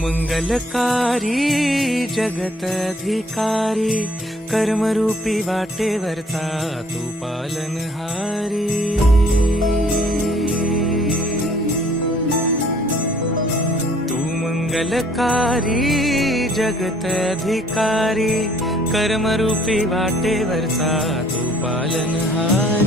मंगलकारी जगत अधिकारी, कर्मरूपी वाटेवरचा तू पालनहारी। तू मंगलकारी जगत अधिकारी, कर्मरूपी वाटेवरचा तू पालनहारी।